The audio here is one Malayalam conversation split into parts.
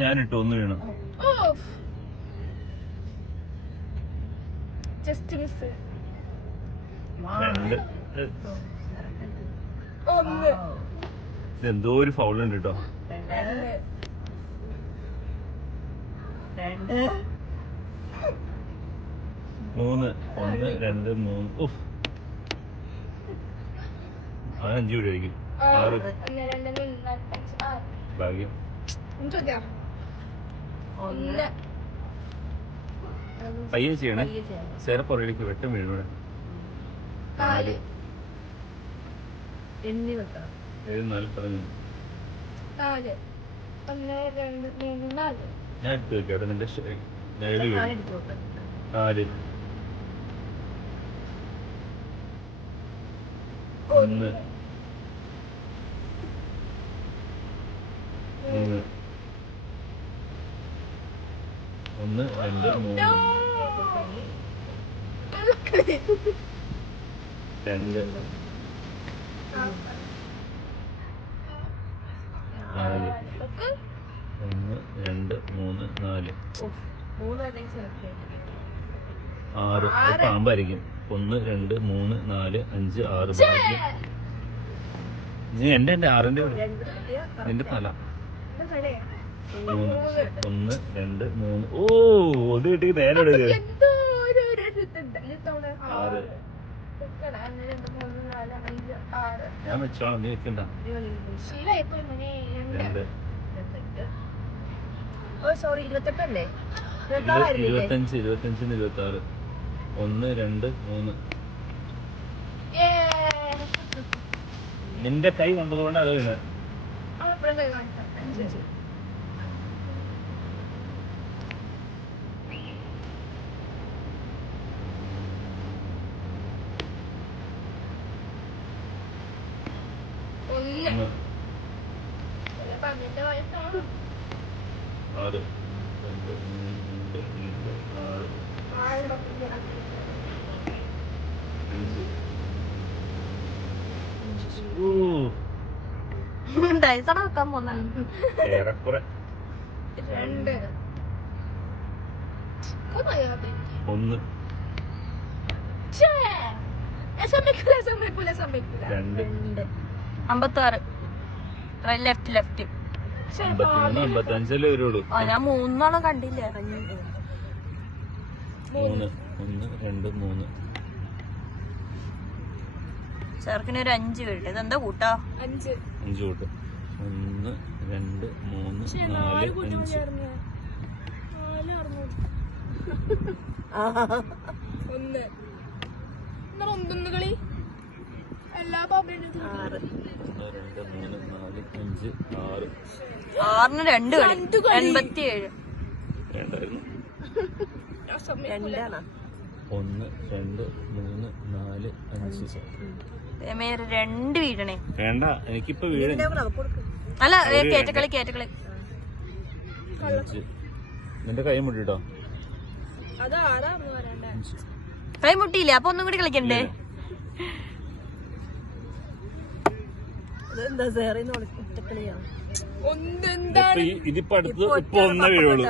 ഞാനിട്ട് ഒന്ന് വീണു. എന്തോ ഒരു ഫൗളുണ്ട് കേട്ടോ. 3 1 2 3. ഉഫ്, 5 കൂടി ആയിരിക്കും. 6 ഭാഗ്യം. പയ്യെ ചെയ്യണേ. ചേര പുറകിലേക്ക് വെട്ടം വീഴും. 4 7 4 പറഞ്ഞു. ഞാൻ എടുത്തു വെക്കാം നിന്റെ നിഴല് വീഴും. 4 1 3 1 2 3 2 4 1 2 3 4 6. പാമ്പായിരിക്കും. 1 2 3 4 5 6. എന്റെ 6ന്റെ നിന്റെ തല. 1 2 3. ഓ, അത് കിട്ടി. നേരെ ഞാൻ വെച്ചോളാം, നീ വെക്കണ്ട. 25 25 26. 1 2 3. നിന്റെ കൈ കൊണ്ടതുകൊണ്ട് അത് വീണ്. 6 ഏറെക്കുറെ. 1 2 56. ലെഫ്റ്റ് 53 55 വരുള്ളൂ. ഞാൻ 3 കണ്ടില്ല. 3 1 2 3. ചെറുക്കിന് ഒരു 5 വീട്ടെ. ഇതെന്താ കൂട്ടാ? 5 കൂട്ടും. 1 2 3 4 5. 1 കളി എല്ലാ 6 2 കളി 87. 1 2 3 4 5. 2 വീഴണേ. വേണ്ട, എനിക്കിപ്പോ വീഴ. അല്ല, കേറ്റക്കളി 5. നിന്റെ കൈ മുട്ടിട്ടോ. കൈ മുട്ടിയില്ല, അപ്പൊ ഒന്നും കൂടി കളിക്കണ്ടേ? ഇതിപ്പോ അടുത്ത് ഇപ്പൊ 1 വീഴുള്ളൂ.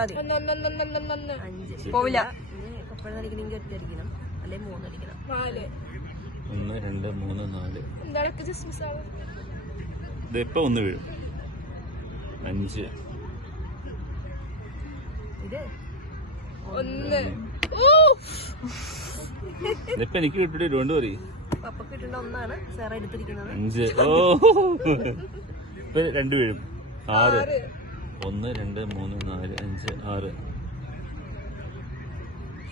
പോവില്ല. 1 2 3 4. ഇതിപ്പോ 1 വീഴും. 5 ഇതിപ്പോ എനിക്ക് കിട്ടിട്ട് ഇതുകൊണ്ട് പറയും. 5. ഓ, ഇപ്പൊ 2 വീഴും. 6 1 2 3 4 5 6.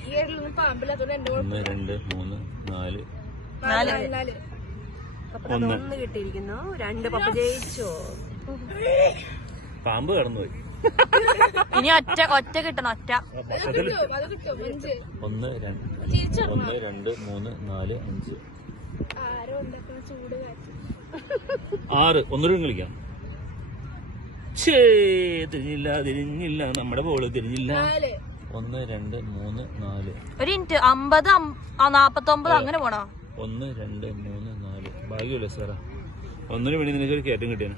1 2 3 4 1 കിട്ടിയിരിക്കുന്നു. 2 പപ്പ ജയിച്ചോ? പാമ്പ് കടന്നുപോയി. ഇനി ഒറ്റ കിട്ടണം. 1 2 3 4 5 6. ഒന്നുകൂടി കളിക്കാം. തിരിഞ്ഞില്ല നമ്മുടെ ബോള് തിരിഞ്ഞില്ല. 1 2 3 4. ഒരു മിനിറ്റ്. 50 49 അങ്ങനെ പോണോ? 1 2 3 4. ഭാഗ്യമല്ലേ സാറാ, 1 വേണ്ടി നിനക്കൊരു കയറ്റം കിട്ടിയാണ്.